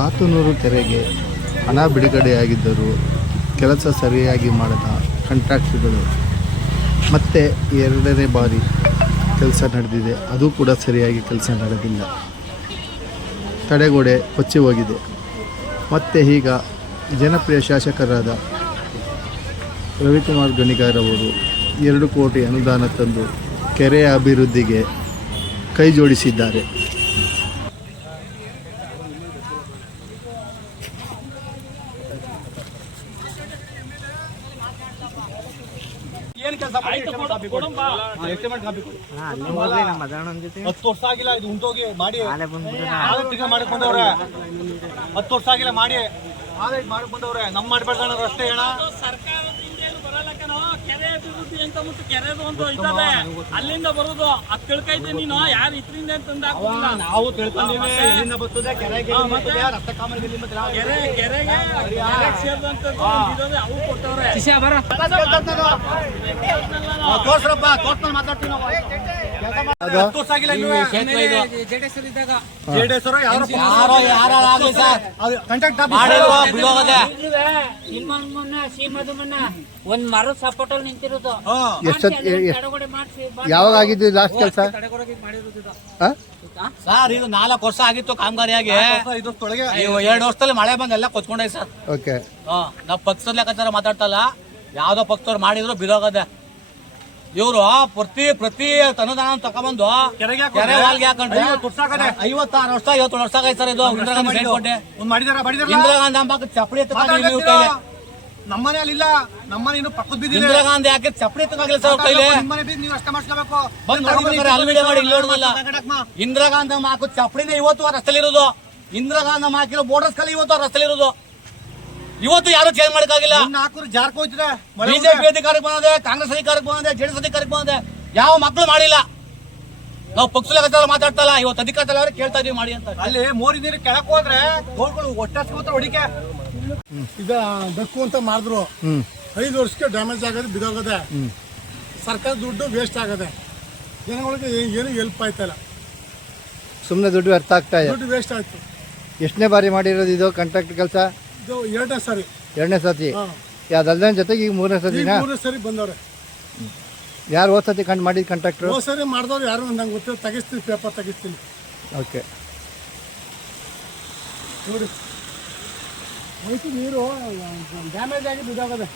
ಆತನೂರು ಕೆರೆಗೆ ಹಣ ಬಿಡುಗಡೆಯಾಗಿದ್ದರೂ ಕೆಲಸ ಸರಿಯಾಗಿ ಮಾಡದ ಕಾಂಟ್ರಾಕ್ಟ್ಗಳು ಮತ್ತೆ ಎರಡನೇ ಬಾರಿ ಕೆಲಸ ನಡೆದಿದೆ, ಅದು ಕೂಡ ಸರಿಯಾಗಿ ಕೆಲಸ ನಡೆದಿಲ್ಲ. ತಡೆಗೋಡೆ ಕೊಚ್ಚಿ ಹೋಗಿದೆ. ಮತ್ತು ಈಗ ಜನಪ್ರಿಯ ಶಾಸಕರಾದ ರವಿಕುಮಾರ್ ಗಣಿಗಾರವರು 2 ಕೋಟಿ ಅನುದಾನ ತಂದು ಕೆರೆಯ ಅಭಿವೃದ್ಧಿಗೆ ಕೈ ಜೋಡಿಸಿದ್ದಾರೆ. ಏನು ಕೆಲಸ ಮಾಡಿ 10 ವರ್ಷ ಆಗಿಲ್ಲ ಇದು ಉಂಟೋಗಿ ಮಾಡಿ ಆದಷ್ಟು ಮಾಡಿಕೊಂಡವ್ರೆ 10 ವರ್ಷ ಆಗಿಲ್ಲ ಮಾಡಿ ಆದಷ್ಟು ಮಾಡಿಕೊಂಡವ್ರೆ ನಮ್ಮ ಮಾಡ್ಬೇಡ ರಸ್ತೆ ಏನ ಕೆರೆ ಅಭಿವೃದ್ಧಿ ಅಂತ ಮುಟ್ಟು ಕೆರೆದು ಒಂದು ಇದ್ದಾವೆ ಅಲ್ಲಿಂದ ಬರೋದು ಅದು ತಿಳ್ಕೈತೆ ನೀನು ಯಾರು ಇದ್ರಿಂದ ಅಂತಂದ ನಾವು ತಿಳ್ಕೊಂಡಿವಿ ಎಲ್ಲಿಂದ ಬರ್ತದೆ ಕೆರೆಗೆ ರಸ್ತೆ ಕಾಮಗಾರಿ ಕೆರೆ ಕೆರೆಗೆ ಸೇರಿದಂತದ್ದು ಇರೋದೇ ಅವು ಕೊಟ್ಟವ್ರೆ ತೋರ್ಸ್ರಪ್ಪ ತೋರ್ಸ್ಕೊಂಡು ಮಾತಾಡ್ತೀವಿ ನಾವು ಒಂದ್ ಮರದ ಸಪೋರ್ಟ್ ಅಲ್ಲಿ ನಿಂತಿರೋದು. ಯಾವಾಗ ಆಗಿದ್ದು ಲಾಸ್ಟ್ ಕೆಲಸ ಸರ್? ಇದು 4 ವರ್ಷ ಆಗಿತ್ತು ಕಾಮಗಾರಿಯಾಗಿ. 2 ವರ್ಷದಲ್ಲಿ ಮಳೆ ಬಂದ್ ಎಲ್ಲ ಕೊಚ್ಕೊಂಡೈ ಸರ್. ಓಕೆ, ನಾವ್ ಪಕ್ಷದ ಲೆಕ್ಕಾಚಾರ ಮಾತಾಡ್ತಲ್ಲ, ಯಾವ್ದೋ ಪಕ್ಷದವ್ರು ಮಾಡಿದ್ರು ಬಿದೋಗದೆ. ಇವ್ರು ಪ್ರತಿ ಅನುದಾನ ತಗೊಂಡ್ಬಂದು ಕೆರೆ ವಾಲ್ಗೆ ಹಾಕೊಂಡ್ರೆ 56 ವರ್ಷ 57 ವರ್ಷ ಆಗೈತೆ ಸರ್. ಇದು ಇಂದಿರಾ ಗಾಂಧಿ ಅಂಬಾಕ ಚಪ್ಪಡಿ ನಮ್ಮನೆ ಅಲ್ಲಿಲ್ಲ, ನಮ್ಮನೆ ಇನ್ನು ಪಕ್ಕದ ಬೀದಿ. ಇಂದಿರಾ ಗಾಂಧಿ ಯಾಕೆ ಚಪ್ಪಡಿ ಎತ್ತಕ್ಕಾಗಿಲ್ಲ ಸರ್ ಕೈಲಿ? ನೀವು ಅಷ್ಟೇ ಮಾಡಿಸ್ಕೋಬೇಕು. ಇಂದಿರಾ ಗಾಂಧಿ ಹಾಕೋ ಚಪ್ಪಡಿನೇ ಇವತ್ತು ರಸ್ತೆಲಿರೋದು. ಇಂದಿರಾ ಗಾಂಧಿ ಹಾಕಿರೋ ಬೋರ್ಡರ್ಸ್ ಕಲ್ಲಿ ಇವತ್ತು ರಸ್ತೆಲಿರೋದು. ಇವತ್ತು ಯಾರು ಚೇಂಜ್ ಮಾಡಕ್ಕಾಗಿಲ್ಲ. ಬಿಜೆಪಿ ಅಧಿಕಾರಕ್ಕೆ ಬಂದಿದೆ, ಕಾಂಗ್ರೆಸ್ ಅಧಿಕಾರಕ್ಕೆ ಬಂದಿದೆ, ಜೆಡಿಎಸ್ ಅಧಿಕಾರಕ್ಕೆ ಬಂದಿದೆ, ಯಾವ ಮಕ್ಕಳು ಮಾಡಿಲ್ಲ. ನಾವು ಪಕ್ಷ ಲೆಕ್ಕಾಚಾರ ಮಾತಾಡ್ತಲ್ಲ, ಇವತ್ತು ಅಧಿಕಾರದಲ್ಲಿ ಅವ್ರಿಗೆ ಕೇಳ್ತಾ ಇದೀವಿ ಮಾಡಿ ಅಂತ. ಅಲ್ಲಿ ಮೋರಿ ನೀರು ಕೆಳಕ್ ಹೋದ್ರೆ ಗೋಲ್ಗಳು ಒಟ್ಟಾಸ್ಕೊತಾರೆ ಹೊಡಿಕೆ. ಈಗ ಬೆಕ್ಕು ಅಂತ ಮಾಡಿದ್ರು 5 ವರ್ಷಕ್ಕೆ ಡ್ಯಾಮೇಜ್ ಆಗೋದು ಬಿದೋಗದೆ. ಸರ್ಕಾರ ದುಡ್ಡು ವೇಸ್ಟ್ ಆಗದೆ, ಜನಗಳಿಗೆ ಏನು ಹೆಲ್ಪ್ ಆಯ್ತಲ್ಲ, ಸುಮ್ಮನೆ ದುಡ್ಡು ವ್ಯರ್ಥ ಆಗ್ತಾ ಇದೆ. ದುಡ್ಡು ವೇಸ್ಟ್ ಆಯ್ತು. ಎಷ್ಟನೇ ಬಾರಿ ಮಾಡಿರೋದು ಇದು ಕಾಂಟ್ರಾಕ್ಟ್ ಕೆಲಸ? ಇದು 2ನೇ ಸರಿ. 2ನೇ ಸತಿ. ಯಾವ್ದಲ್ದ ಜೊತೆಗೆ ಈಗ 3ನೇ ಸತಿನಾ? 3ನೇ ಸರಿ ಬಂದವ್ರೆ. ಯಾರು ಹೋದ ಸತಿ ಮಾಡಿದ ಕಾಂಟ್ರಾಕ್ಟ್ರು? ಹೋದ ಸರಿ ಮಾಡಿದವ್ರು ಯಾರು ನಂಗೆ ಗೊತ್ತಿಲ್ಲ, ತೆಗಿಸ್ತೀನಿ, ಪೇಪರ್ ತೆಗಿಸ್ತೀನಿ. ಓಕೆ, ನೋಡಿ ನೀರು ಡ್ಯಾಮೇಜ್ ಆಗಿ ಬಿದ್ದೋಗದೆ.